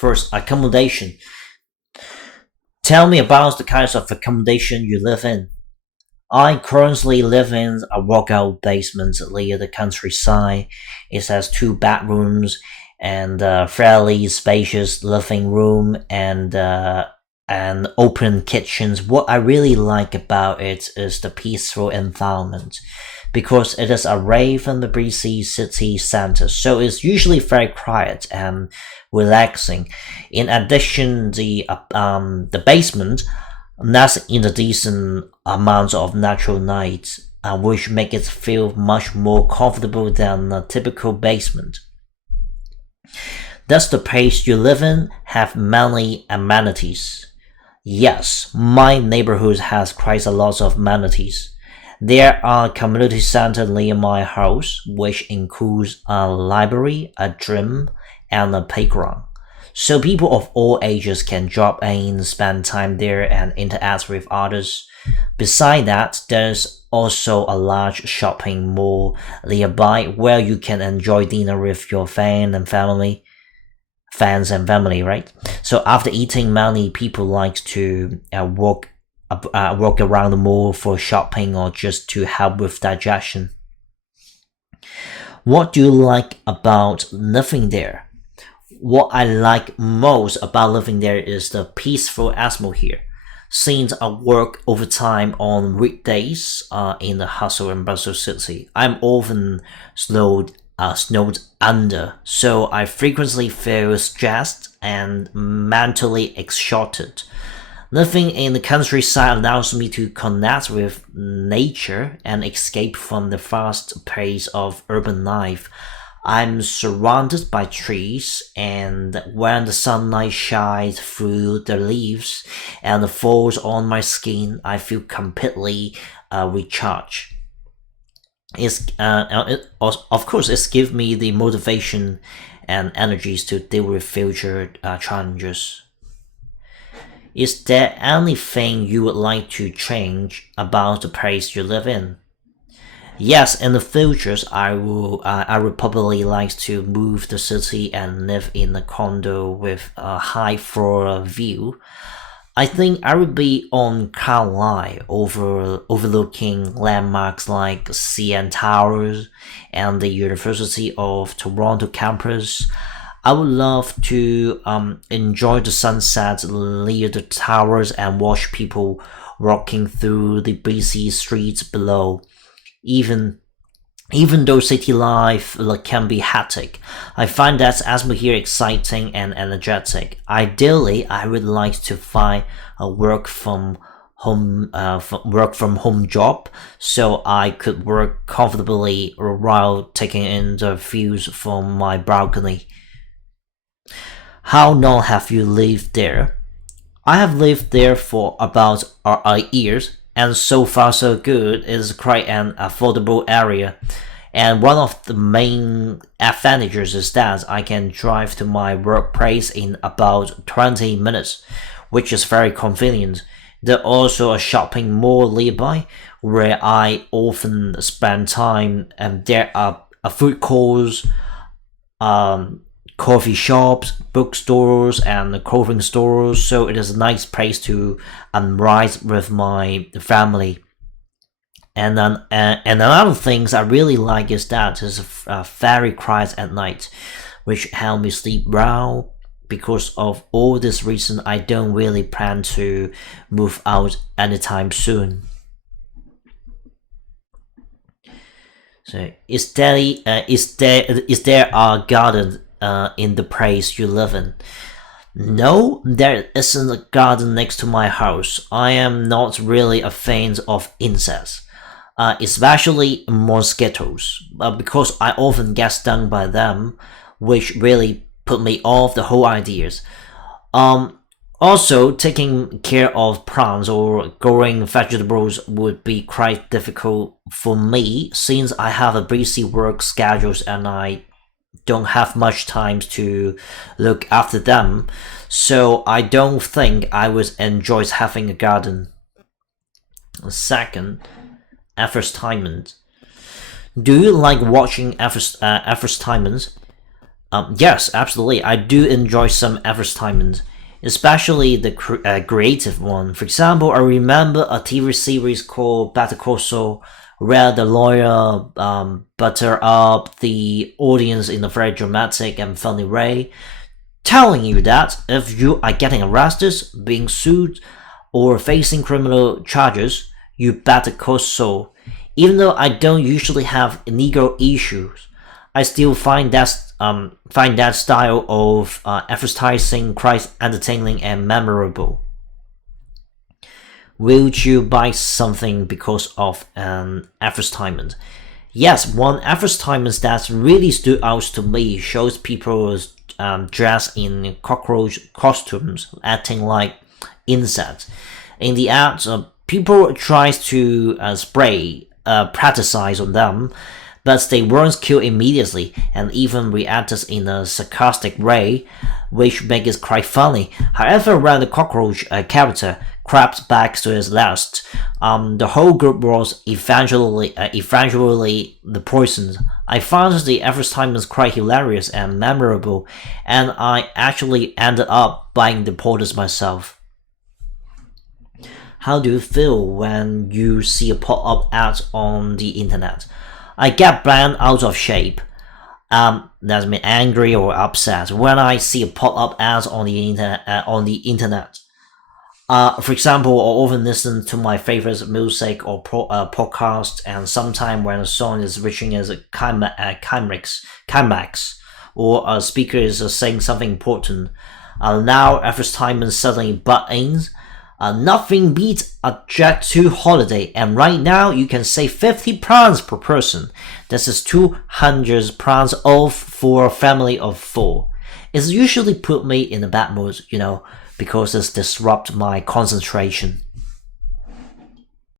First, accommodation. Tell me about the kinds of accommodation you live in. I currently live in a walkout basement near the countryside. It has two bedrooms and a fairly spacious living room and open kitchens. What I really like about it is the peaceful environment because it is away from the busy city center, so it's usually very quiet and relaxing. In addition, the basement lets in a decent amount of natural light, which make it feel much more comfortable than a typical basement. Does the place you live in have many amenities? Yes, my neighborhood has quite a lot of amenities. There are a community center near my house, which includes a library, a gym, and a playground. So people of all ages can drop in, spend time there, and interact with others. Beside that, there's also a large shopping mall nearby where you can enjoy dinner with your fans and family, right? So after eating, many people like to walk around the mall for shopping or just to help with digestion. What do you like about living there? What I like most about living there is the peaceful atmosphere. Since I work overtime on weekdays in the hustle and bustle city, I'm often snowed under, so I frequently feel stressed and mentally exhausted. Living in the countryside allows me to connect with nature and escape from the fast pace of urban life. I'm surrounded by trees, and when the sunlight shines through the leaves and falls on my skin, I feel completely recharged. Of course, it's give me the motivation and energies to deal with future challenges. Is there anything you would like to change about the place you live in? Yes, in the futures, I would probably like to move the city and live in a condo with a high floor view. I think I would be on Crown Line overlooking landmarks like CN Towers and the University of Toronto campus. I would love to enjoy the sunset near the towers and watch people walking through the busy streets below. Even even though city life can be hectic, I find that atmosphere exciting and energetic. Ideally, I would like to find a work from home job so I could work comfortably while taking in the views from my balcony. How long have you lived there? I have lived there for about 8 years, and so far so good. It is quite an affordable area. And one of the main advantages is that I can drive to my workplace in about 20 minutes, which is very convenient. There's also a shopping mall nearby where I often spend time, and there are food courts, um, coffee shops, bookstores, and clothing stores. So it is a nice place to unwind with my family. And another things I really like is that it's very quiet at night, which help me sleep well. Because of all this reason, I don't really plan to move out anytime soon. So, is there a garden in the place you live in? No, there isn't a garden next to my house. I am not really a fan of insects, especially mosquitoes, because I often get stung by them, which really put me off the whole ideas. Also, taking care of plants or growing vegetables would be quite difficult for me since I have a busy work schedules and I don't have much time to look after them. So I don't think I would enjoy having a garden. Second, advertisement. Do you like watching advertisements? Yes, absolutely. I do enjoy some advertisements, especially the creative one. For example, I remember a TV series called Better Call Saul, where the lawyer butter up the audience in a very dramatic and funny way, telling you that if you are getting arrested, being sued, or facing criminal charges, you better call Saul. Even though I don't usually have legal issues, I still find that style of advertising quite entertaining and memorable. Will you buy something because of an advertisement? Yes, one advertisement that really stood out to me shows people dressed in cockroach costumes, acting like insects. In the ad, people tries to spray pesticides on them, but they weren't killed immediately and even reacted in a sarcastic way, which makes it quite funny. However, when the cockroach character crept back to his nest, the whole group was eventually the poisoned. I found the advertisements quite hilarious and memorable, and I actually ended up buying the products myself. How do you feel when you see a pop-up ad on the internet? I get bent out of shape. That's me angry or upset when I see a pop-up ads on the internet. For example, I often listen to my favorite music or podcast, and sometimes when a song is reaching as a climax, or a speaker is saying something important, now advertisement suddenly butt in. Nothing beats a Jet 2 holiday, and right now you can save £50 per person. This is £200 off for a family of 4. It's usually put me in a bad mood, because it disrupts my concentration.